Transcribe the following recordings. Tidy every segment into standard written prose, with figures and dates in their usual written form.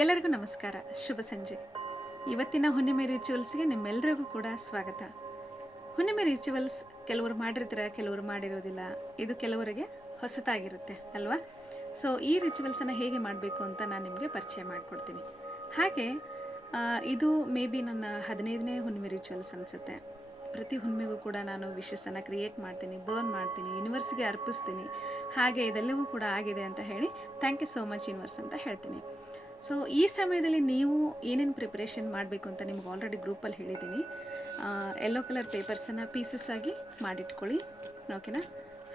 ಎಲ್ಲರಿಗೂ ನಮಸ್ಕಾರ, ಶುಭ ಸಂಜೆ. ಇವತ್ತಿನ ಹುಣ್ಣಿಮೆ ರಿಚುವಲ್ಸ್ಗೆ ನಿಮ್ಮೆಲ್ಲರಿಗೂ ಕೂಡ ಸ್ವಾಗತ. ಹುಣ್ಣಿಮೆ ರಿಚುವಲ್ಸ್ ಕೆಲವರು ಮಾಡಿರ್ತಾರೆ, ಕೆಲವರು ಮಾಡಿರೋದಿಲ್ಲ. ಇದು ಕೆಲವರಿಗೆ ಹೊಸತಾಗಿರುತ್ತೆ ಅಲ್ವಾ? ಸೊ ಈ ರಿಚುವಲ್ಸನ್ನು ಹೇಗೆ ಮಾಡಬೇಕು ಅಂತ ನಾನು ನಿಮಗೆ ಪರಿಚಯ ಮಾಡಿಕೊಡ್ತೀನಿ. ಹಾಗೆ ಇದು ಮೇ ಬಿ ನನ್ನ 15ನೇ ಹುಣ್ಣಿಮೆ ರಿಚುವಲ್ಸ್ ಅನಿಸುತ್ತೆ. ಪ್ರತಿ ಹುಣ್ಣಿಮೆಗೂ ಕೂಡ ನಾನು ವಿಶಸ್ಸನ್ನು ಕ್ರಿಯೇಟ್ ಮಾಡ್ತೀನಿ, ಬರ್ನ್ ಮಾಡ್ತೀನಿ, ಯೂನಿವರ್ಸ್ಗೆ ಅರ್ಪಿಸ್ತೀನಿ. ಹಾಗೆ ಇದೆಲ್ಲವೂ ಕೂಡ ಆಗಿದೆ ಅಂತ ಹೇಳಿ thank you so much universe ಅಂತ ಹೇಳ್ತೀನಿ. ಸೊ ಈ ಸಮಯದಲ್ಲಿ ನೀವು ಏನೇನು ಪ್ರಿಪ್ರೇಷನ್ ಮಾಡಬೇಕು ಅಂತ ನಿಮ್ಗೆ ಆಲ್ರೆಡಿ ಗ್ರೂಪಲ್ಲಿ ಹೇಳಿದ್ದೀನಿ. ಯೆಲ್ಲೋ ಕಲರ್ ಪೇಪರ್ಸನ್ನು ಪೀಸಸ್ ಆಗಿ ಮಾಡಿಟ್ಕೊಳ್ಳಿ, ಓಕೆನಾ?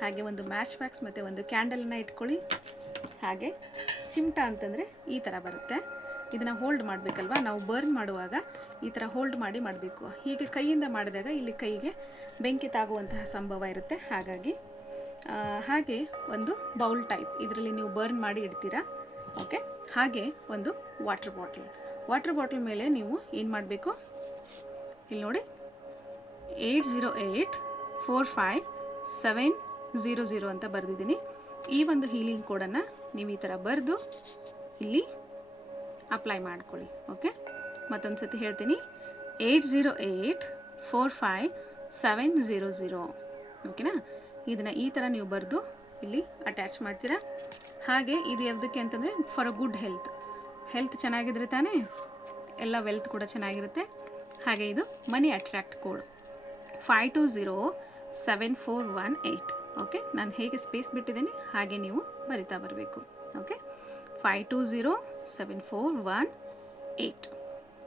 ಹಾಗೆ ಒಂದು ಮ್ಯಾಚ್ ಬಾಕ್ಸ್ ಮತ್ತು ಒಂದು ಕ್ಯಾಂಡಲನ್ನು ಇಟ್ಕೊಳ್ಳಿ. ಹಾಗೆ ಚಿಮಟ ಅಂತಂದರೆ ಈ ಥರ ಬರುತ್ತೆ. ಇದನ್ನು ಹೋಲ್ಡ್ ಮಾಡಬೇಕಲ್ವಾ, ನಾವು ಬರ್ನ್ ಮಾಡುವಾಗ ಈ ಥರ ಹೋಲ್ಡ್ ಮಾಡಿ ಮಾಡಬೇಕು. ಹೀಗೆ ಕೈಯಿಂದ ಮಾಡಿದಾಗ ಇಲ್ಲಿ ಕೈಗೆ ಬೆಂಕಿ ತಾಗುವಂತಹ ಸಂಭವ ಇರುತ್ತೆ. ಹಾಗೆ ಒಂದು ಬೌಲ್ ಟೈಪ್ ಇದರಲ್ಲಿ ನೀವು ಬರ್ನ್ ಮಾಡಿ ಇಡ್ತೀರಾ, ಓಕೆ? ಹಾಗೆ ಒಂದು ವಾಟರ್ ಬಾಟಲ್ ಮೇಲೆ ನೀವು ಏನು ಮಾಡಬೇಕು, ಇಲ್ಲಿ ನೋಡಿ 80845700 ಅಂತ ಬರೆದಿದ್ದೀನಿ. ಈ ಒಂದು ಹೀಲಿಂಗ್ ಕೋಡನ್ನು ನೀವು ಈ ಥರ ಬರೆದು ಇಲ್ಲಿ ಅಪ್ಲೈ ಮಾಡ್ಕೊಳ್ಳಿ, ಓಕೆ? ಮತ್ತೊಂದು ಸತಿ ಹೇಳ್ತೀನಿ, 80845700, ಓಕೆನಾ? ಇದನ್ನು ಈ ಥರ ನೀವು ಬರೆದು ಇಲ್ಲಿ ಅಟ್ಯಾಚ್ ಮಾಡ್ತೀರಾ. ಹಾಗೆ ಇದು ಯಾವುದಕ್ಕೆ ಅಂತಂದರೆ ಫಾರ್ ಅ ಗುಡ್ ಹೆಲ್ತ್ ಚೆನ್ನಾಗಿದ್ರೆ ತಾನೇ ಎಲ್ಲ ವೆಲ್ತ್ ಕೂಡ ಚೆನ್ನಾಗಿರುತ್ತೆ. ಹಾಗೆ ಇದು ಮನಿ ಅಟ್ರಾಕ್ಟ್ ಕೋಡ್ 52074118, ಓಕೆ? ನಾನು ಹೇಗೆ ಸ್ಪೇಸ್ ಬಿಟ್ಟಿದ್ದೀನಿ ಹಾಗೆ ನೀವು ಬರಿತಾ ಬರಬೇಕು, ಓಕೆ? 52074118.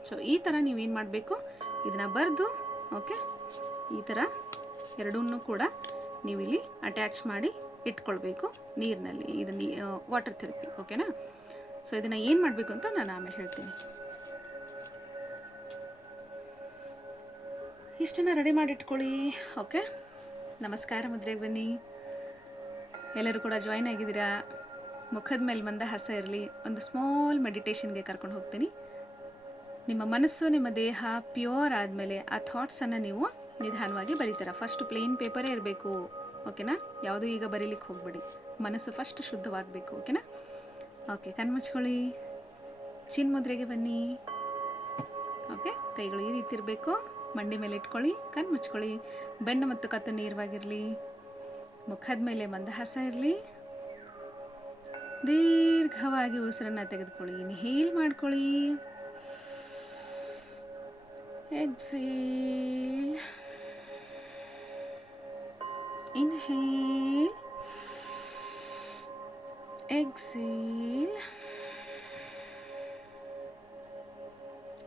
ಸೊ ಈ ಥರ ನೀವೇನು ಮಾಡಬೇಕು, ಇದನ್ನು ಬರೆದು, ಓಕೆ, ಈ ಥರ ಎರಡನ್ನೂ ಕೂಡ ನೀವು ಇಲ್ಲಿ ಅಟ್ಯಾಚ್ ಮಾಡಿ ಇಟ್ಕೊಳ್ಬೇಕು ನೀರಿನಲ್ಲಿ. ಇದು ವಾಟರ್ ಥೆರಪಿ, ಓಕೆನಾ? ಸೊ ಇದನ್ನು ಏನು ಮಾಡಬೇಕು ಅಂತ ನಾನು ಆಮೇಲೆ ಹೇಳ್ತೀನಿ. ಇಷ್ಟನ್ನು ರೆಡಿ ಮಾಡಿ ಇಟ್ಕೊಳ್ಳಿ, ಓಕೆ? ನಮಸ್ಕಾರ ಮುದ್ರೆಗೆ ಬನ್ನಿ. ಎಲ್ಲರೂ ಕೂಡ ಜಾಯ್ನ್ ಆಗಿದ್ದೀರಾ. ಮುಖದ ಮೇಲೆ ಮಂದಹಾಸ ಇರಲಿ. ಒಂದು ಸ್ಮಾಲ್ ಮೆಡಿಟೇಷನ್ಗೆ ಕರ್ಕೊಂಡು ಹೋಗ್ತೀನಿ. ನಿಮ್ಮ ಮನಸ್ಸು, ನಿಮ್ಮ ದೇಹ ಪ್ಯೂರ್ ಆದಮೇಲೆ ಆ ಥಾಟ್ಸನ್ನು ನೀವು ನಿಧಾನವಾಗಿ ಬರೀತೀರ. ಫಸ್ಟ್ ಪ್ಲೇನ್ ಪೇಪರೇ ಇರಬೇಕು, ಓಕೆನಾ? ಯಾವುದೂ ಈಗ ಬರೀಲಿಕ್ಕೆ ಹೋಗಬೇಡಿ. ಮನಸ್ಸು ಫಸ್ಟ್ ಶುದ್ಧವಾಗಬೇಕು, ಓಕೆನಾ? ಓಕೆ, ಕಣ್ಮುಚ್ಕೊಳ್ಳಿ. ಚಿನ್ ಮುದ್ರೆಗೆ ಬನ್ನಿ, ಓಕೆ? ಕೈಗಳು ಈ ರೀತಿ ಇರಬೇಕು. ಮಂಡಿ ಮೇಲೆ ಇಟ್ಕೊಳ್ಳಿ, ಕಣ್ಮುಚ್ಕೊಳ್ಳಿ. ಬೆನ್ನು ಮತ್ತು ಕತ್ತು ನೇರವಾಗಿರಲಿ. ಮುಖದ ಮೇಲೆ ಮಂದಹಾಸ ಇರಲಿ. ದೀರ್ಘವಾಗಿ ಉಸಿರನ್ನು ತೆಗೆದುಕೊಳ್ಳಿ. ಇನ್ಹೇಲ್ ಮಾಡ್ಕೊಳ್ಳಿ, exhale, inhale, exhale,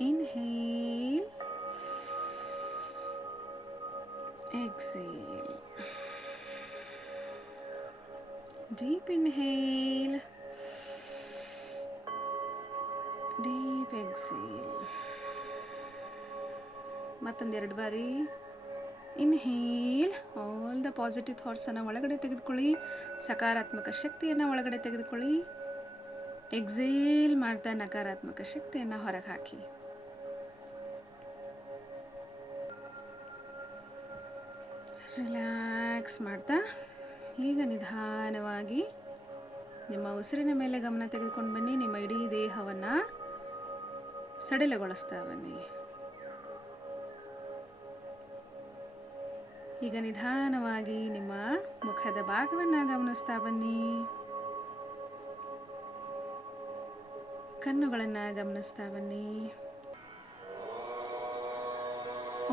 inhale, exhale, deep inhale, deep exhale. ಮತ್ತೊಂದೆರಡು ಬಾರಿ ಇನ್ಹೇಲ್. ಆಲ್ ದ ಪಾಸಿಟಿವ್ ಥಾಟ್ಸನ್ನು ಒಳಗಡೆ ತೆಗೆದುಕೊಳ್ಳಿ, ಸಕಾರಾತ್ಮಕ ಶಕ್ತಿಯನ್ನು ಒಳಗಡೆ ತೆಗೆದುಕೊಳ್ಳಿ. ಎಕ್ಸೇಲ್ ಮಾಡ್ತಾ ನಕಾರಾತ್ಮಕ ಶಕ್ತಿಯನ್ನು ಹೊರಗೆ ಹಾಕಿ. ರಿಲ್ಯಾಕ್ಸ್ ಮಾಡ್ತಾ ಈಗ ನಿಧಾನವಾಗಿ ನಿಮ್ಮ ಉಸಿರಿನ ಮೇಲೆ ಗಮನ ತೆಗೆದುಕೊಂಡು ಬನ್ನಿ. ನಿಮ್ಮ ಇಡೀ ದೇಹವನ್ನು ಸಡಿಲಗೊಳಿಸ್ತಾ ಬನ್ನಿ. ಈಗ ನಿಧಾನವಾಗಿ ನಿಮ್ಮ ಮುಖದ ಭಾಗವನ್ನು ಗಮನಿಸ್ತಾ ಬನ್ನಿ. ಕಣ್ಣುಗಳನ್ನು ಗಮನಿಸ್ತಾ ಬನ್ನಿ.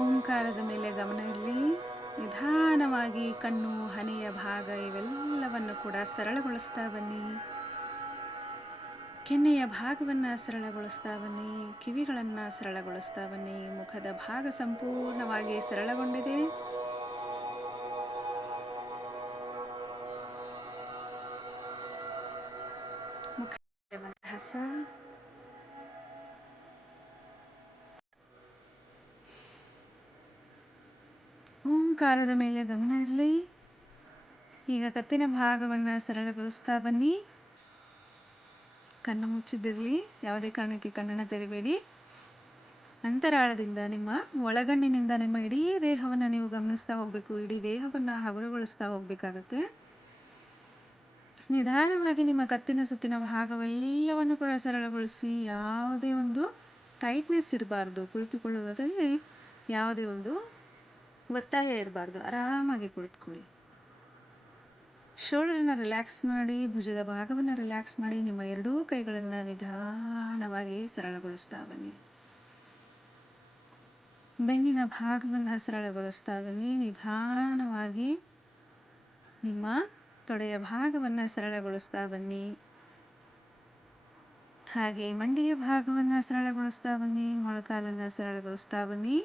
ಓಂಕಾರದ ಮೇಲೆ ಗಮನ ಇರಲಿ. ನಿಧಾನವಾಗಿ ಕಣ್ಣು, ಹಣೆಯ ಭಾಗ ಇವೆಲ್ಲವನ್ನು ಕೂಡ ಸರಳಗೊಳಿಸ್ತಾ ಬನ್ನಿ. ಕೆನ್ನೆಯ ಭಾಗವನ್ನು ಸರಳಗೊಳಿಸ್ತಾ ಬನ್ನಿ. ಕಿವಿಗಳನ್ನು ಸರಳಗೊಳಿಸ್ತಾ ಬನ್ನಿ. ಮುಖದ ಭಾಗ ಸಂಪೂರ್ಣವಾಗಿ ಸರಳಗೊಂಡಿದೆ. ಮಂದಹಾಸ. ಓಂಕಾರದ ಮೇಲೆ ಗಮನ ಇರಲಿ. ಈಗ ಕತ್ತಿನ ಭಾಗವನ್ನು ಸರಳಗೊಳಿಸ್ತಾ ಬನ್ನಿ. ಕಣ್ಣು ಮುಚ್ಚಿದಿರಲಿ, ಯಾವುದೇ ಕಾರಣಕ್ಕೆ ಕಣ್ಣನ್ನು ತೆರೆಬೇಡಿ. ಅಂತರಾಳದಿಂದ ನಿಮ್ಮ ಒಳಗಣ್ಣಿನಿಂದ ನಿಮ್ಮ ಇಡೀ ದೇಹವನ್ನು ನೀವು ಗಮನಿಸ್ತಾ ಹೋಗಬೇಕು. ಇಡೀ ದೇಹವನ್ನು ಹಗುರಗೊಳಿಸ್ತಾ ಹೋಗಬೇಕಾಗತ್ತೆ. ನಿಧಾನವಾಗಿ ನಿಮ್ಮ ಕತ್ತಿನ ಸುತ್ತಿನ ಭಾಗವೆಲ್ಲವನ್ನು ಕೂಡ ಸರಳಗೊಳಿಸಿ. ಯಾವುದೇ ಒಂದು ಟೈಟ್ನೆಸ್ ಇರಬಾರ್ದು. ಕುಳಿತುಕೊಳ್ಳುವುದರಲ್ಲಿ ಯಾವುದೇ ಒಂದು ಒತ್ತಾಯ ಇರಬಾರ್ದು. ಆರಾಮಾಗಿ ಕುಳಿತುಕೊಳ್ಳಿ. ಶೋಲ್ಡರನ್ನು ರಿಲ್ಯಾಕ್ಸ್ ಮಾಡಿ, ಭುಜದ ಭಾಗವನ್ನು ರಿಲ್ಯಾಕ್ಸ್ ಮಾಡಿ. ನಿಮ್ಮ ಎರಡೂ ಕೈಗಳನ್ನು ನಿಧಾನವಾಗಿ ಸರಳಗೊಳಿಸ್ತಾ ಬನ್ನಿ. ಬೆನ್ನಿನ ಭಾಗವನ್ನು ಸರಳಗೊಳಿಸ್ತಾ ಬನ್ನಿ. ನಿಧಾನವಾಗಿ ನಿಮ್ಮ ತೊಡೆಯ ಭಾಗವನ್ನು ಸರಳಗೊಳಿಸ್ತಾ ಬನ್ನಿ. ಹಾಗೆ ಮಂಡಿಯ ಭಾಗವನ್ನು ಸರಳಗೊಳಿಸ್ತಾ ಬನ್ನಿ. ಮೊಳಕಾಲನ್ನು ಸರಳಗೊಳಿಸ್ತಾ ಬನ್ನಿ.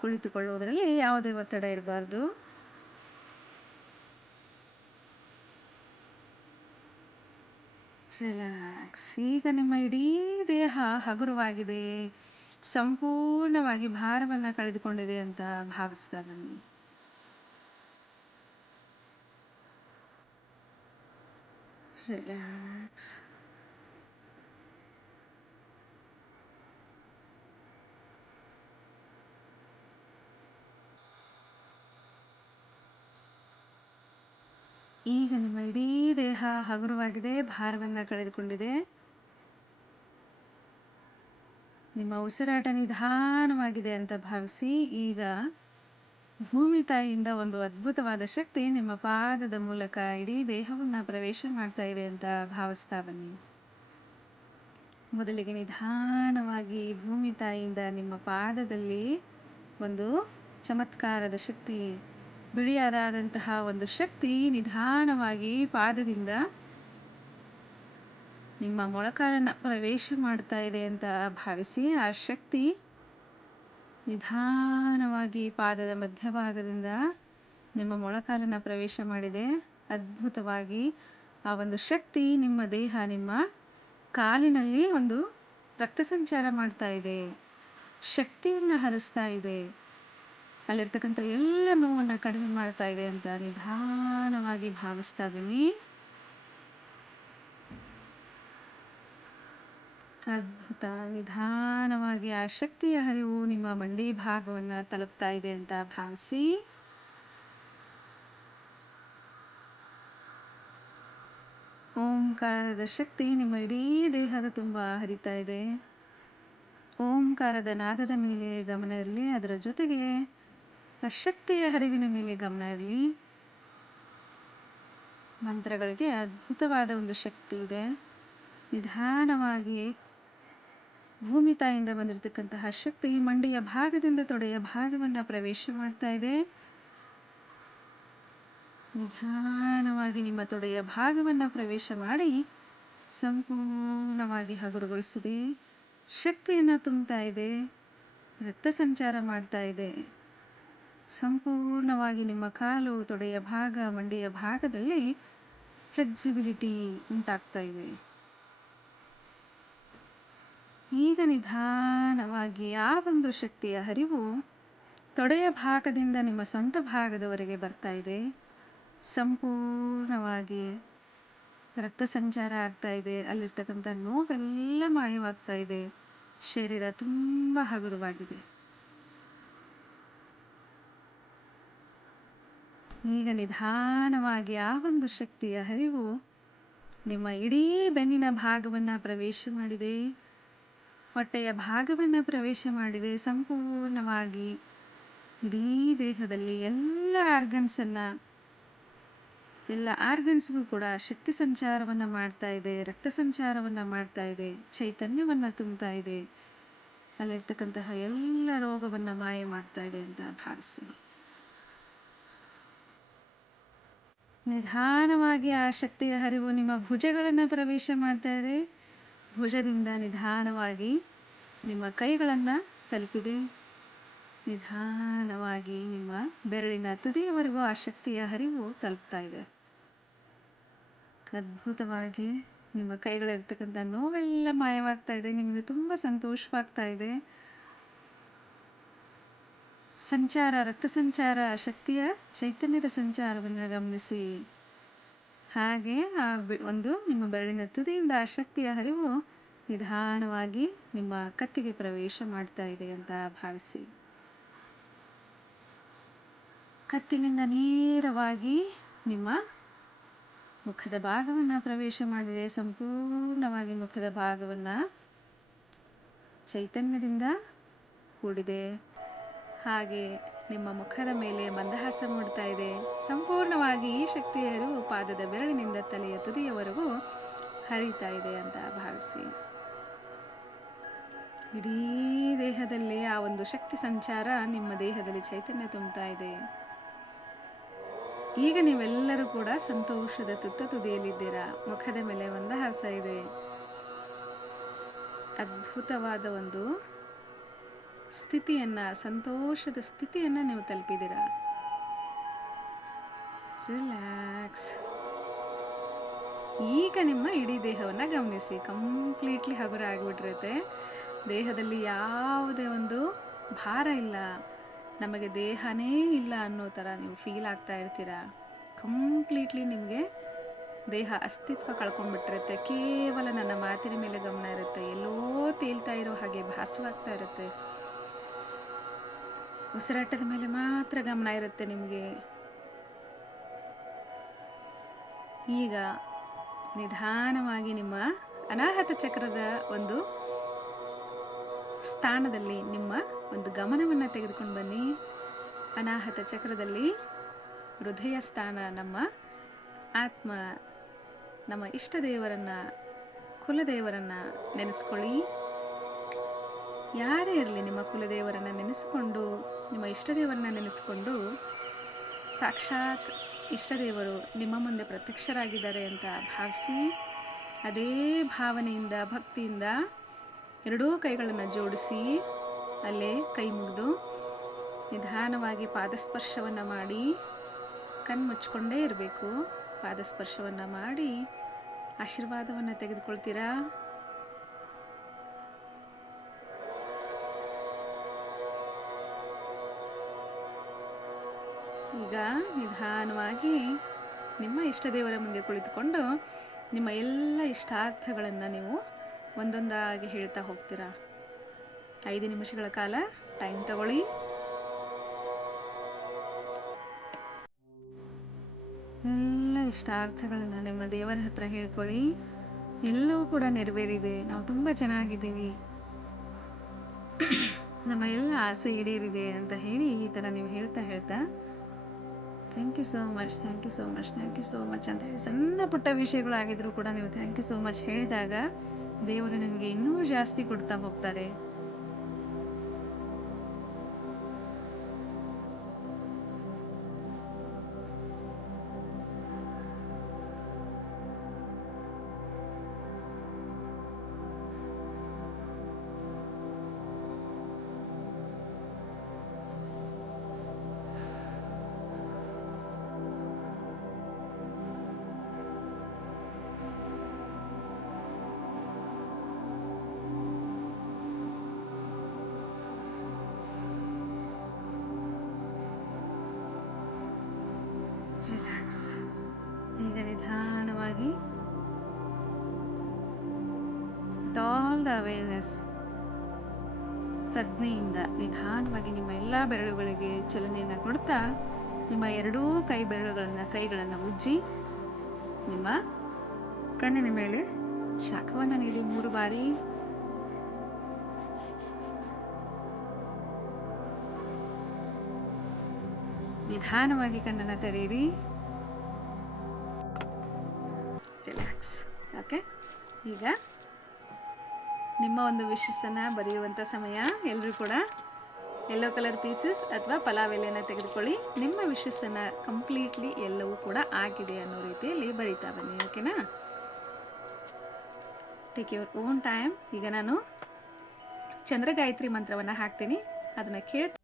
ಕುಳಿತುಕೊಳ್ಳುವುದರಲ್ಲಿ ಯಾವುದೇ ಒತ್ತಡ ಇರಬಾರ್ದು. ರಿಲ್ಯಾಕ್ಸ್. ಈಗ ನಿಮ್ಮ ಇಡೀ ದೇಹ ಹಗುರವಾಗಿದೆ, ಸಂಪೂರ್ಣವಾಗಿ ಭಾರವನ್ನು ಕಳೆದುಕೊಂಡಿದೆ ಅಂತ ಭಾವಿಸ್ತಾ ಬನ್ನಿ. ರಿಲ್ಯಾಕ್ಸ್. ಈಗ ನಿಮ್ಮ ಇಡೀ ದೇಹ ಹಗುರವಾಗಿದೆ, ಭಾರವನ್ನು ಕಳೆದುಕೊಂಡಿದೆ. ನಿಮ್ಮ ಉಸಿರಾಟ ನಿಧಾನವಾಗಿದೆ ಅಂತ ಭಾವಿಸಿ. ಈಗ ಭೂಮಿ ತಾಯಿಯಿಂದ ಒಂದು ಅದ್ಭುತವಾದ ಶಕ್ತಿ ನಿಮ್ಮ ಪಾದದ ಮೂಲಕ ಇಡೀ ದೇಹವನ್ನು ಪ್ರವೇಶ ಮಾಡ್ತಾ ಇದೆ ಅಂತ ಭಾವಿಸ್ತಾ ಬನ್ನಿ. ಮೊದಲಿಗೆ ನಿಧಾನವಾಗಿ ಭೂಮಿ ತಾಯಿಯಿಂದ ನಿಮ್ಮ ಪಾದದಲ್ಲಿ ಒಂದು ಚಮತ್ಕಾರದ ಶಕ್ತಿ, ಬಿಳಿಯಾದಂತಹ ಒಂದು ಶಕ್ತಿ ನಿಧಾನವಾಗಿ ಪಾದದಿಂದ ನಿಮ್ಮ ಮೊಳಕಾಲನ್ನು ಪ್ರವೇಶ ಮಾಡ್ತಾ ಇದೆ ಅಂತ ಭಾವಿಸಿ. ಆ ಶಕ್ತಿ ನಿಧಾನವಾಗಿ ಪಾದದ ಮಧ್ಯಭಾಗದಿಂದ ನಿಮ್ಮ ಮೊಳಕಾಲನ್ನು ಪ್ರವೇಶ ಮಾಡಿದೆ. ಅದ್ಭುತವಾಗಿ ಆ ಒಂದು ಶಕ್ತಿ ನಿಮ್ಮ ದೇಹ, ನಿಮ್ಮ ಕಾಲಿನಲ್ಲಿ ಒಂದು ರಕ್ತ ಸಂಚಾರ ಮಾಡ್ತಾ ಇದೆ, ಶಕ್ತಿಯನ್ನು ಹರಿಸ್ತಾ ಇದೆ, ಅಲ್ಲಿರ್ತಕ್ಕಂಥ ಎಲ್ಲ ನೋವನ್ನು ಕಡಿಮೆ ಮಾಡ್ತಾ ಇದೆ ಅಂತ ನಿಧಾನವಾಗಿ ಭಾವಿಸ್ತಾ ಬನ್ನಿ. ಅದ್ಭುತ. ನಿಧಾನವಾಗಿ ಆ ಶಕ್ತಿಯ ಹರಿವು ನಿಮ್ಮ ಮಂಡಿ ಭಾಗವನ್ನು ತಲುಪ್ತಾ ಇದೆ ಅಂತ ಭಾವಿಸಿ. ಓಂಕಾರದ ಶಕ್ತಿ ನಿಮ್ಮ ಇಡೀ ದೇಹದ ತುಂಬ ಹರಿತಾ ಇದೆ. ಓಂಕಾರದ ನಾದದ ಮೇಲೆ ಗಮನ ಇರಲಿ, ಅದರ ಜೊತೆಗೆ ಆ ಶಕ್ತಿಯ ಹರಿವಿನ ಮೇಲೆ ಗಮನ ಇರಲಿ. ಮಂತ್ರಗಳಿಗೆ ಅದ್ಭುತವಾದ ಒಂದು ಶಕ್ತಿ ಇದೆ. ನಿಧಾನವಾಗಿ ಭೂಮಿ ತಾಯಿಯಿಂದ ಬಂದಿರತಕ್ಕಂತಹ ಶಕ್ತಿ ಮಂಡಿಯ ಭಾಗದಿಂದ ತೊಡೆಯ ಭಾಗವನ್ನು ಪ್ರವೇಶ ಮಾಡ್ತಾ ಇದೆ. ನಿಧಾನವಾಗಿ ನಿಮ್ಮ ತೊಡೆಯ ಭಾಗವನ್ನು ಪ್ರವೇಶ ಮಾಡಿ ಸಂಪೂರ್ಣವಾಗಿ ಹಗುರಗೊಳಿಸಿದೆ. ಶಕ್ತಿಯನ್ನು ತುಂಬ್ತಾ ಇದೆ, ರಕ್ತ ಸಂಚಾರ ಮಾಡ್ತಾ ಇದೆ. ಸಂಪೂರ್ಣವಾಗಿ ನಿಮ್ಮ ಕಾಲು, ತೊಡೆಯ ಭಾಗ, ಮಂಡಿಯ ಭಾಗದಲ್ಲಿ ಫ್ಲೆಕ್ಸಿಬಿಲಿಟಿ ಉಂಟಾಗ್ತಾ ಇದೆ. ಈಗ ನಿಧಾನವಾಗಿ ಆ ಒಂದು ಶಕ್ತಿಯ ಹರಿವು ತೊಡೆಯ ಭಾಗದಿಂದ ನಿಮ್ಮ ಸೊಂಟ ಭಾಗದವರೆಗೆ ಬರ್ತಾ ಇದೆ. ಸಂಪೂರ್ಣವಾಗಿ ರಕ್ತ ಸಂಚಾರ ಆಗ್ತಾ ಇದೆ. ಅಲ್ಲಿರ್ತಕ್ಕಂಥ ನೋವೆಲ್ಲ ಮಾಯವಾಗ್ತಾ ಇದೆ. ಶರೀರ ತುಂಬ ಹಗುರವಾಗಿದೆ. ಈಗ ನಿಧಾನವಾಗಿ ಆ ಒಂದು ಶಕ್ತಿಯ ಹರಿವು ನಿಮ್ಮ ಇಡೀ ಬೆನ್ನಿನ ಭಾಗವನ್ನು ಪ್ರವೇಶ ಮಾಡಿದೆ, ಹೊಟ್ಟೆಯ ಭಾಗವನ್ನು ಪ್ರವೇಶ ಮಾಡಿದೆ. ಸಂಪೂರ್ಣವಾಗಿ ಇಡೀ ದೇಹದಲ್ಲಿ ಎಲ್ಲ ಆರ್ಗನ್ಸ್ಗೂ ಕೂಡ ಶಕ್ತಿ ಸಂಚಾರವನ್ನು ಮಾಡ್ತಾ ಇದೆ, ರಕ್ತ ಸಂಚಾರವನ್ನು ಮಾಡ್ತಾ ಇದೆ, ಚೈತನ್ಯವನ್ನು ತುಂಬ್ತಾ ಇದೆ. ಅಲ್ಲಿರ್ತಕ್ಕಂತಹ ಎಲ್ಲ ರೋಗವನ್ನು ಮಾಯ ಮಾಡ್ತಾ ಇದೆ ಅಂತ ಭಾವಿಸಿ. ನಿಧಾನವಾಗಿ ಆ ಶಕ್ತಿಯ ಹರಿವು ನಿಮ್ಮ ಭುಜಗಳನ್ನು ಪ್ರವೇಶ ಮಾಡ್ತಾ ಇದೆ. ಭುಜದಿಂದ ನಿಧಾನವಾಗಿ ನಿಮ್ಮ ಕೈಗಳನ್ನು ತಲುಪಿದೆ. ನಿಧಾನವಾಗಿ ನಿಮ್ಮ ಬೆರಳಿನ ತುದಿಯವರೆಗೂ ಆ ಶಕ್ತಿಯ ಹರಿವು ತಲುಪ್ತಾ ಇದೆ. ಅದ್ಭುತವಾಗಿ ನಿಮ್ಮ ಕೈಗಳಿರ್ತಕ್ಕಂಥ ನೋವೆಲ್ಲ ಮಾಯವಾಗ್ತಾ ಇದೆ. ನಿಮಗೆ ತುಂಬ ಸಂತೋಷವಾಗ್ತಾ ಇದೆ. ಸಂಚಾರ, ರಕ್ತ ಸಂಚಾರ, ಶಕ್ತಿಯ ಚೈತನ್ಯದ ಸಂಚಾರವನ್ನು ಗಮನಿಸಿ. ಹಾಗೆ ನಿಮ್ಮ ಬೆರಳಿನ ತುದಿಯಿಂದ ಆ ಶಕ್ತಿಯ ಹರಿವು ನಿಧಾನವಾಗಿ ನಿಮ್ಮ ಕತ್ತಿಗೆ ಪ್ರವೇಶ ಮಾಡ್ತಾ ಇದೆ ಅಂತ ಭಾವಿಸಿ. ಕತ್ತಿನಿಂದ ನೇರವಾಗಿ ನಿಮ್ಮ ಮುಖದ ಭಾಗವನ್ನು ಪ್ರವೇಶ ಮಾಡಿದೆ. ಸಂಪೂರ್ಣವಾಗಿ ಮುಖದ ಭಾಗವನ್ನು ಚೈತನ್ಯದಿಂದ ಕೂಡಿದೆ. ಹಾಗೆ ನಿಮ್ಮ ಮುಖದ ಮೇಲೆ ಮಂದಹಾಸ ಮೂಡ್ತಾ ಇದೆ. ಸಂಪೂರ್ಣವಾಗಿ ಈ ಶಕ್ತಿಯರು ಪಾದದ ಬೆರಳಿನಿಂದ ತಲೆಯ ತುದಿಯವರೆಗೂ ಹರಿತಾ ಇದೆ ಅಂತ ಭಾವಿಸಿ. ಇಡೀ ದೇಹದಲ್ಲಿ ಆ ಒಂದು ಶಕ್ತಿ ಸಂಚಾರ ನಿಮ್ಮ ದೇಹದಲ್ಲಿ ಚೈತನ್ಯ ತುಂಬುತ್ತಾ ಇದೆ. ಈಗ ನೀವೆಲ್ಲರೂ ಕೂಡ ಸಂತೋಷದ ತುತ್ತ ತುದಿಯಲ್ಲಿದ್ದೀರಾ. ಮುಖದ ಮೇಲೆ ಮಂದಹಾಸ ಇದೆ. ಅದ್ಭುತವಾದ ಒಂದು ಸ್ಥಿತಿಯನ್ನು, ಸಂತೋಷದ ಸ್ಥಿತಿಯನ್ನು ನೀವು ತಲುಪಿದ್ದೀರಾ. ರಿಲ್ಯಾಕ್ಸ್. ಈಗ ನಿಮ್ಮ ಇಡೀ ದೇಹವನ್ನು ಗಮನಿಸಿ. ಕಂಪ್ಲೀಟ್ಲಿ ಹಗುರ ಆಗಿಬಿಟ್ಟಿರುತ್ತೆ. ದೇಹದಲ್ಲಿ ಯಾವುದೇ ಒಂದು ಭಾರ ಇಲ್ಲ. ನಮಗೆ ದೇಹನೇ ಇಲ್ಲ ಅನ್ನೋ ಥರ ನೀವು ಫೀಲ್ ಆಗ್ತಾ ಇರ್ತೀರ. ಕಂಪ್ಲೀಟ್ಲಿ ನಿಮಗೆ ದೇಹ ಅಸ್ತಿತ್ವ ಕಳ್ಕೊಂಡ್ಬಿಟ್ಟಿರುತ್ತೆ. ಕೇವಲ ನನ್ನ ಮಾತಿನ ಮೇಲೆ ಗಮನ ಇರುತ್ತೆ. ಎಲ್ಲೋ ತೇಲ್ತಾ ಇರೋ ಹಾಗೆ ಭಾಸವಾಗ್ತಾ ಇರುತ್ತೆ. ಉಸಿರಾಟದ ಮೇಲೆ ಮಾತ್ರ ಗಮನ ಇರುತ್ತೆ ನಿಮಗೆ. ಈಗ ನಿಧಾನವಾಗಿ ನಿಮ್ಮ ಅನಾಹತ ಚಕ್ರದ ಒಂದು ಸ್ಥಾನದಲ್ಲಿ ನಿಮ್ಮ ಒಂದು ಗಮನವನ್ನು ತೆಗೆದುಕೊಂಡು ಬನ್ನಿ. ಅನಾಹತ ಚಕ್ರದಲ್ಲಿ ಹೃದಯ ಸ್ಥಾನ, ನಮ್ಮ ಆತ್ಮ, ನಮ್ಮ ಇಷ್ಟ ದೇವರನ್ನು, ಕುಲದೇವರನ್ನು ನೆನೆಸ್ಕೊಳ್ಳಿ. ಯಾರೇ ಇರಲಿ, ನಿಮ್ಮ ಕುಲದೇವರನ್ನು ನೆನೆಸಿಕೊಂಡು, ನಿಮ್ಮ ಇಷ್ಟ ದೇವರನ್ನು ನೆನೆಸಿಕೊಂಡು, ಸಾಕ್ಷಾತ್ ಇಷ್ಟದೇವರು ನಿಮ್ಮ ಮುಂದೆ ಪ್ರತ್ಯಕ್ಷರಾಗಿದ್ದಾರೆ ಅಂತ ಭಾವಿಸಿ, ಅದೇ ಭಾವನೆಯಿಂದ, ಭಕ್ತಿಯಿಂದ ಎರಡೂ ಕೈಗಳನ್ನು ಜೋಡಿಸಿ ಅಲ್ಲೇ ಕೈ ಮುಗಿದು ನಿಧಾನವಾಗಿ ಪಾದಸ್ಪರ್ಶವನ್ನು ಮಾಡಿ, ಕಣ್ಮುಚ್ಕೊಂಡೇ ಇರಬೇಕು. ಪಾದಸ್ಪರ್ಶವನ್ನು ಮಾಡಿ ಆಶೀರ್ವಾದವನ್ನು ತೆಗೆದುಕೊಳ್ತೀರಾ. ಈಗ ನಿಧಾನವಾಗಿ ನಿಮ್ಮ ಇಷ್ಟ ದೇವರ ಮುಂದೆ ಕುಳಿತುಕೊಂಡು ನಿಮ್ಮ ಎಲ್ಲ ಇಷ್ಟಾರ್ಥಗಳನ್ನು ನೀವು ಒಂದೊಂದಾಗಿ ಹೇಳ್ತಾ ಹೋಗ್ತೀರಾ. 5 ನಿಮಿಷಗಳ ಕಾಲ ಟೈಮ್ ತಗೊಳ್ಳಿ. ಎಲ್ಲ ಇಷ್ಟಾರ್ಥಗಳನ್ನು ನಿಮ್ಮ ದೇವರ ಹತ್ರ ಹೇಳ್ಕೊಳ್ಳಿ. ಎಲ್ಲವೂ ಕೂಡ ನೆರವೇರಿದೆ. ನಾವು ತುಂಬ ಚೆನ್ನಾಗಿದ್ದೀವಿ, ನಮ್ಮ ಎಲ್ಲ ಆಸೆ ಈಡೇರಿದೆ ಅಂತ ಹೇಳಿ ಈ ಥರ ನೀವು ಹೇಳ್ತಾ thank you so much, thank you so much, thank you so much ಅಂತ ಹೇಳಿ ಸಣ್ಣ ಪುಟ್ಟ ವಿಷಯಗಳಾಗಿದ್ರೂ ಕೂಡ ನೀವು ಥ್ಯಾಂಕ್ ಯು ಸೋ ಮಚ್ ಹೇಳಿದಾಗ ದೇವರು ನಿಮಗೆ ಇನ್ನೂ ಜಾಸ್ತಿ ಕೊಡ್ತಾ ಹೋಗ್ತಾರೆ. ರಿಲ್ಯಾಕ್ಸ್. ಈಗ ನಿಧಾನವಾಗಿ ಆಲ್ ದ ಅವೇರ್ನೆಸ್ ಪ್ರಜ್ಞೆಯಿಂದ ನಿಧಾನವಾಗಿ ನಿಮ್ಮ ಎಲ್ಲ ಬೆರಳುಗಳಿಗೆ ಚಲನೆಯನ್ನು ಕೊಡ್ತಾ ನಿಮ್ಮ ಎರಡೂ ಕೈಗಳನ್ನು ಉಜ್ಜಿ ನಿಮ್ಮ ಕಣ್ಣಿನ ಮೇಲೆ ಶಾಖವನ್ನು ನೀಡಿ 3 ಬಾರಿ. ನಿಧಾನವಾಗಿ ಕಣ್ಣನ್ನು ತೆರೆಯಿರಿ. ರಿಲ್ಯಾಕ್ಸ್. ಓಕೆ, ಈಗ ನಿಮ್ಮ ಒಂದು ವಿಶಸ್ಸನ್ನು ಬರೆಯುವಂಥ ಸಮಯ. ಎಲ್ಲರೂ ಕೂಡ ಯೆಲ್ಲೋ ಕಲರ್ ಪೀಸಸ್ ಅಥವಾ ಪಲಾವ್ ಎಲೆಯನ್ನು ತೆಗೆದುಕೊಳ್ಳಿ. ನಿಮ್ಮ ವಿಶಸ್ಸನ್ನು ಕಂಪ್ಲೀಟ್ಲಿ ಎಲ್ಲವೂ ಕೂಡ ಆಗಿದೆ ಅನ್ನೋ ರೀತಿಯಲ್ಲಿ ಬರೀತಾ ಬನ್ನಿ. ಓಕೆನಾ? Take your own time. ಈಗ ನಾನು ಚಂದ್ರಗಾಯತ್ರಿ ಮಂತ್ರವನ್ನು ಹಾಕ್ತೀನಿ, ಅದನ್ನು ಕೇಳ್ತಾ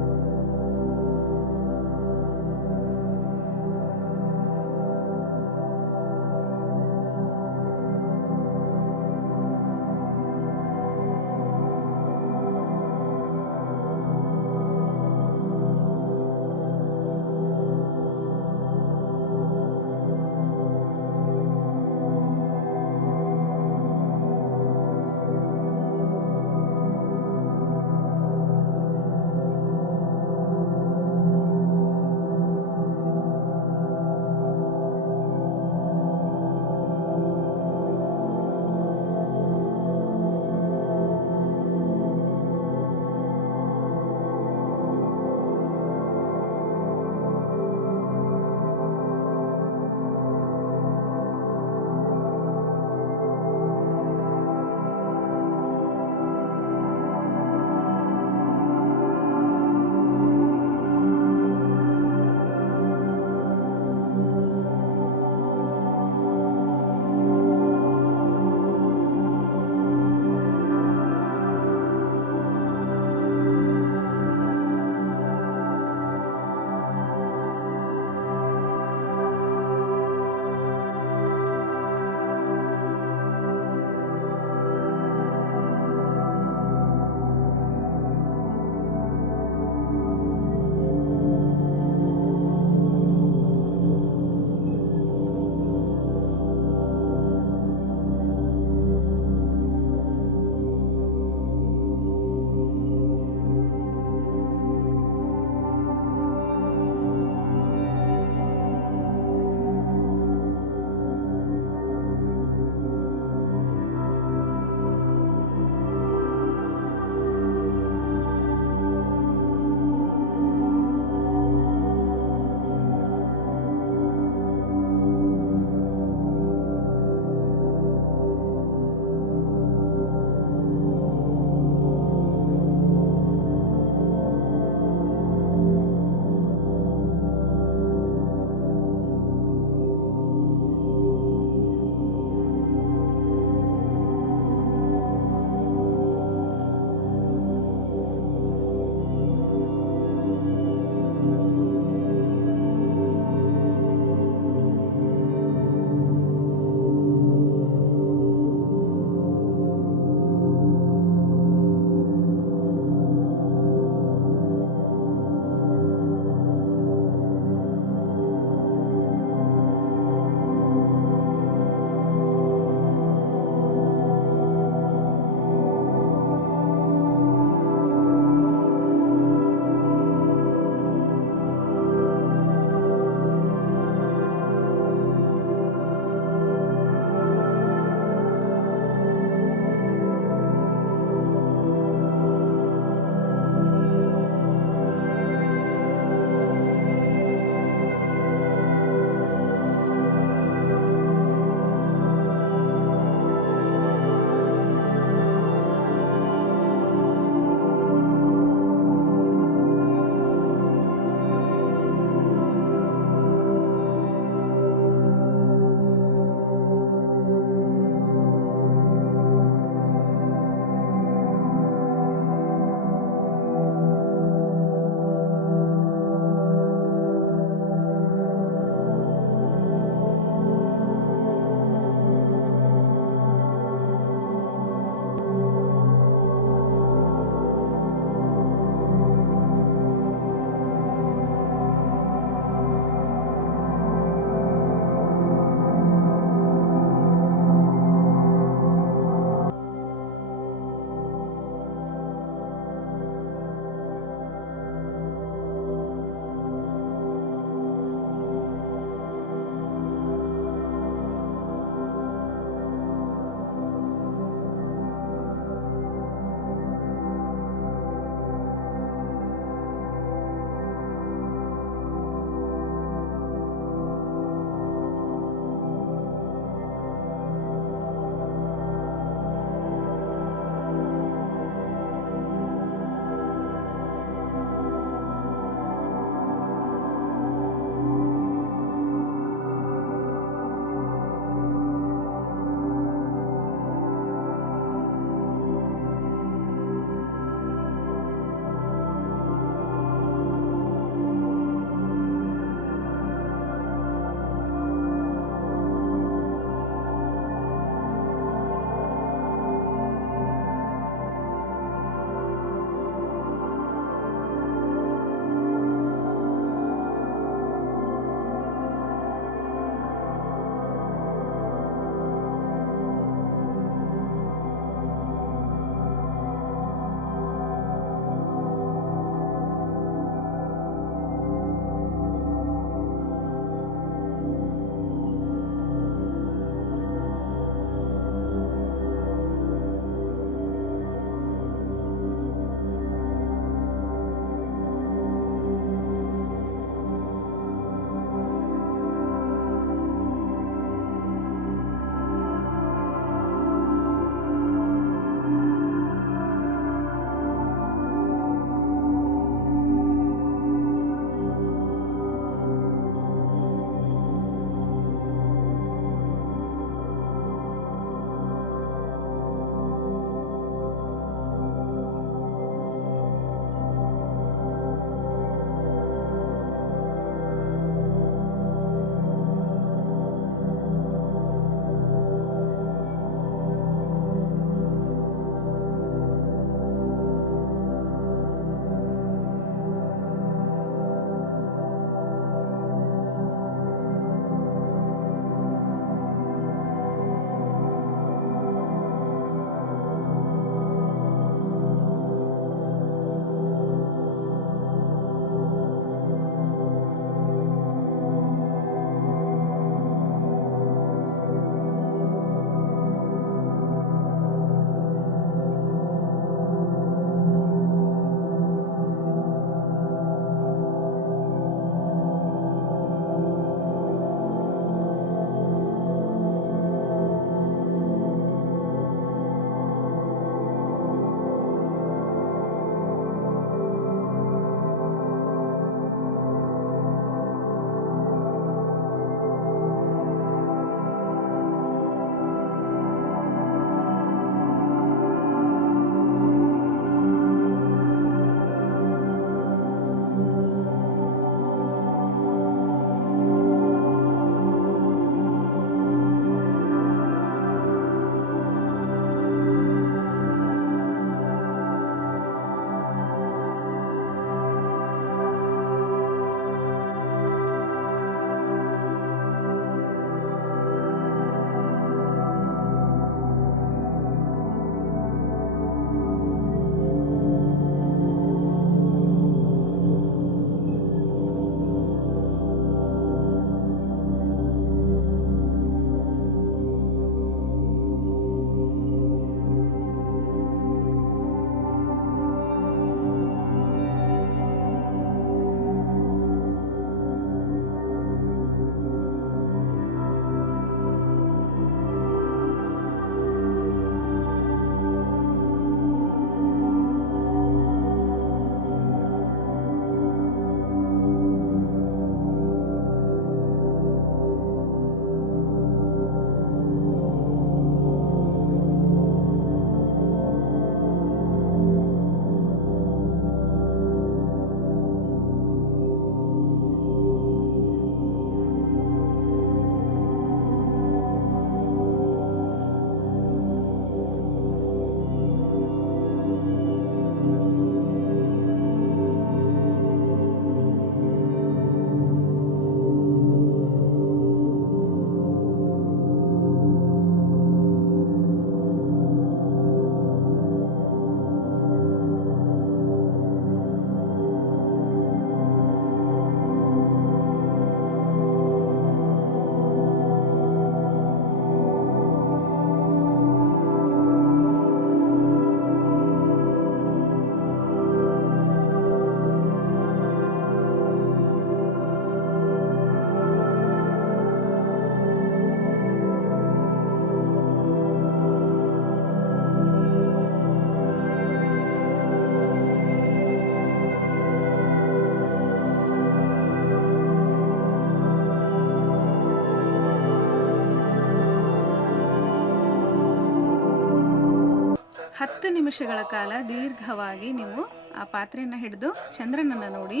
10 ನಿಮಿಷಗಳ ಕಾಲ ದೀರ್ಘವಾಗಿ ನೀವು ಆ ಪಾತ್ರೆಯನ್ನು ಹಿಡಿದು ಚಂದ್ರನನ್ನು ನೋಡಿ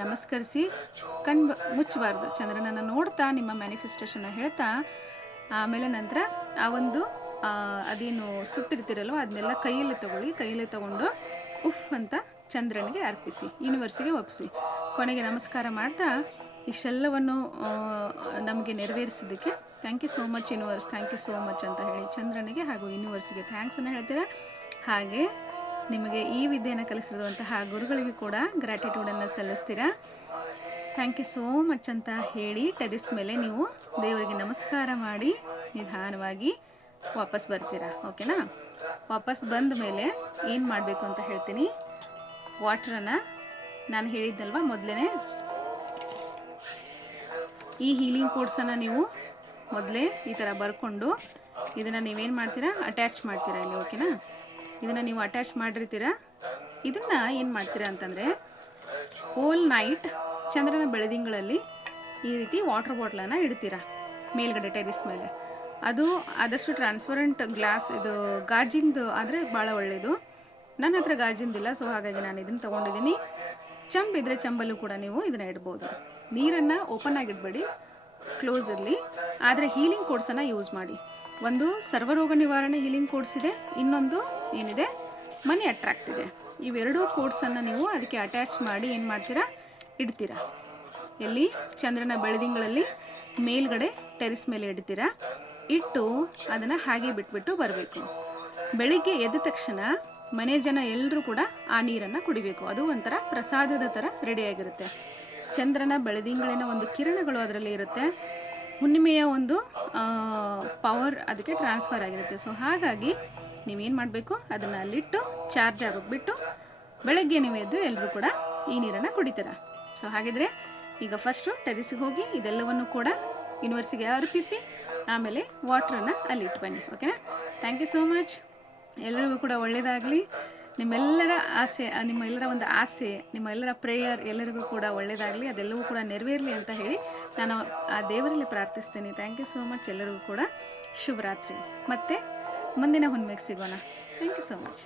ನಮಸ್ಕರಿಸಿ ಮುಚ್ಚಬಾರ್ದು. ಚಂದ್ರನನ್ನು ನೋಡ್ತಾ ನಿಮ್ಮ ಮ್ಯಾನಿಫೆಸ್ಟೇಷನ್ನ ಹೇಳ್ತಾ ಆಮೇಲೆ ನಂತರ ಆ ಒಂದು ಅದೇನು ಸುಟ್ಟಿರ್ತೀರಲ್ವ ಅದನ್ನೆಲ್ಲ ಕೈಯಲ್ಲಿ ತಗೊಂಡು ಉಫ್ ಅಂತ ಚಂದ್ರನಿಗೆ ಅರ್ಪಿಸಿ, ಯೂನಿವರ್ಸಿಗೆ ಒಪ್ಪಿಸಿ. ಕೊನೆಗೆ ನಮಸ್ಕಾರ ಮಾಡ್ತಾ ಇಷ್ಟೆಲ್ಲವನ್ನು ನಮಗೆ ನೆರವೇರಿಸಿದ್ದಕ್ಕೆ thank you so much universe, thank you so much ಅಂತ ಹೇಳಿ ಚಂದ್ರನಿಗೆ ಹಾಗೂ ಯೂನಿವರ್ಸಿಗೆ ಥ್ಯಾಂಕ್ಸನ್ನು ಹೇಳ್ತೀರಾ. ಹಾಗೆ ನಿಮಗೆ ಈ ವಿದ್ಯೆಯನ್ನು ಕಲಿಸಿರುವಂತಹ ಗುರುಗಳಿಗೆ ಕೂಡ ಗ್ರ್ಯಾಟಿಟ್ಯೂಡನ್ನು ಸಲ್ಲಿಸ್ತೀರಾ. ಥ್ಯಾಂಕ್ ಯು ಸೋ ಮಚ್ ಅಂತ ಹೇಳಿ ಟೆರಿಸ್ ಮೇಲೆ ನೀವು ದೇವರಿಗೆ ನಮಸ್ಕಾರ ಮಾಡಿ ನಿಧಾನವಾಗಿ ವಾಪಸ್ ಬರ್ತೀರಾ. ಓಕೆನಾ? ವಾಪಸ್ ಬಂದ ಮೇಲೆ ಏನು ಮಾಡಬೇಕು ಅಂತ ಹೇಳ್ತೀನಿ. ವಾಟ್ರನ್ನು ನಾನು ಹೇಳಿದ್ದಲ್ವ ಮೊದಲೇ, ಈ ಹೀಲಿಂಗ್ ಕೋಡ್ಸನ್ನು ನೀವು ಮೊದಲೇ ಈ ಥರ ಬರ್ಕೊಂಡು ಇದನ್ನು ನೀವೇನು ಮಾಡ್ತೀರಾ, ಅಟ್ಯಾಚ್ ಮಾಡ್ತೀರಾ ಇಲ್ಲಿ. ಓಕೆನಾ? ಇದನ್ನು ನೀವು ಅಟ್ಯಾಚ್ ಮಾಡಿರ್ತೀರಾ. ಇದನ್ನು ಏನು ಮಾಡ್ತೀರಾ ಅಂತಂದರೆ ಹೋಲ್ ನೈಟ್ ಚಂದ್ರನ ಬೆಳದಿಂಗಳಲ್ಲಿ ಈ ರೀತಿ ವಾಟರ್ ಬಾಟ್ಲನ್ನು ಇಡ್ತೀರಾ ಮೇಲ್ಗಡೆ ಟೆರಿಸ್ ಮೇಲೆ. ಅದು ಆದಷ್ಟು ಟ್ರಾನ್ಸ್ಪರೆಂಟ್ ಗ್ಲಾಸ್, ಇದು ಗಾಜಿಂದು ಆದರೆ ಭಾಳ ಒಳ್ಳೆಯದು. ನನ್ನ ಹತ್ರ ಗಾಜಿಂದಿಲ್ಲ, ಸೊ ಹಾಗಾಗಿ ನಾನು ಇದನ್ನು ತೊಗೊಂಡಿದ್ದೀನಿ. ಚಂಬಿದ್ರೆ ಚಂಬಲ್ಲೂ ಕೂಡ ನೀವು ಇದನ್ನು ಇಡ್ಬೋದು. ನೀರನ್ನು ಓಪನ್ ಆಗಿಡಬೇಡಿ, ಕ್ಲೋಸ್ ಇರಲಿ. ಆದರೆ ಹೀಲಿಂಗ್ ಕೋಡ್ಸನ್ನು ಯೂಸ್ ಮಾಡಿ. ಒಂದು ಸರ್ವರೋಗ ನಿವಾರಣೆ ಹೀಲಿಂಗ್ ಕೋಡ್ಸ್ ಇದೆ, ಇನ್ನೊಂದು ಏನಿದೆ ಮನಿ ಅಟ್ರಾಕ್ಟ್ ಇದೆ. ಇವೆರಡೂ ಕೋಡ್ಸನ್ನು ನೀವು ಅದಕ್ಕೆ ಅಟ್ಯಾಚ್ ಮಾಡಿ ಏನು ಮಾಡ್ತೀರಾ, ಇಡ್ತೀರಾ. ಎಲ್ಲಿ? ಚಂದ್ರನ ಬೆಳದಿಂಗಳಲ್ಲಿ ಮೇಲ್ಗಡೆ ಟೆರಿಸ್ ಮೇಲೆ ಇಡ್ತೀರಾ. ಇಟ್ಟು ಅದನ್ನು ಹಾಗೆ ಬಿಟ್ಬಿಟ್ಟು ಬರಬೇಕು. ಬೆಳಿಗ್ಗೆ ಎದ್ದ ತಕ್ಷಣ ಮನೆ ಜನ ಎಲ್ಲರೂ ಕೂಡ ಆ ನೀರನ್ನು ಕುಡಿಬೇಕು. ಅದು ಒಂಥರ ಪ್ರಸಾದದ ಥರ ರೆಡಿಯಾಗಿರುತ್ತೆ. ಚಂದ್ರನ ಬೆಳದಿಂಗಳಿನ ಒಂದು ಕಿರಣಗಳು ಅದರಲ್ಲಿ ಇರುತ್ತೆ. ಹುಣ್ಣಿಮೆಯ ಒಂದು ಪವರ್ ಅದಕ್ಕೆ ಟ್ರಾನ್ಸ್ಫರ್ ಆಗಿರುತ್ತೆ. ಸೊ ಹಾಗಾಗಿ ನೀವೇನು ಮಾಡಬೇಕು, ಅದನ್ನು ಅಲ್ಲಿಟ್ಟು ಚಾರ್ಜ್ ಆಗೋಗ್ಬಿಟ್ಟು ಬೆಳಗ್ಗೆ ನೀವು ಎದ್ದು ಎಲ್ಲರೂ ಕೂಡ ಈ ನೀರನ್ನು ಕುಡಿತೀರ. ಸೊ ಹಾಗಿದ್ರೆ ಈಗ ಫಸ್ಟು ಟೆರಿಸ್ಗೆ ಹೋಗಿ ಇದೆಲ್ಲವನ್ನು ಕೂಡ ಯೂನಿವರ್ಸಿಗೆ ಅರ್ಪಿಸಿ ಆಮೇಲೆ ವಾಟ್ರನ್ನು ಅಲ್ಲಿಟ್ಟು ಬನ್ನಿ. ಓಕೆನಾ? Thank you so much. ಎಲ್ಲರಿಗೂ ಕೂಡ ಒಳ್ಳೆಯದಾಗಲಿ. ನಿಮ್ಮೆಲ್ಲರ ಆಸೆ, ನಿಮ್ಮೆಲ್ಲರ ಒಂದು ಆಸೆ, ನಿಮ್ಮೆಲ್ಲರ ಪ್ರೇಯರ್ ಎಲ್ಲರಿಗೂ ಕೂಡ ಒಳ್ಳೆಯದಾಗಲಿ, ಅದೆಲ್ಲವೂ ಕೂಡ ನೆರವೇರಲಿ ಅಂತ ಹೇಳಿ ನಾನು ಆ ದೇವರಲ್ಲಿ ಪ್ರಾರ್ಥಿಸ್ತೀನಿ. Thank you so much. ಎಲ್ಲರಿಗೂ ಕೂಡ ಶುಭರಾತ್ರಿ. ಮತ್ತು ಮುಂದಿನ ಹುಣ್ಣಿಮೆಗೆ ಸಿಗೋಣ. Thank you so much.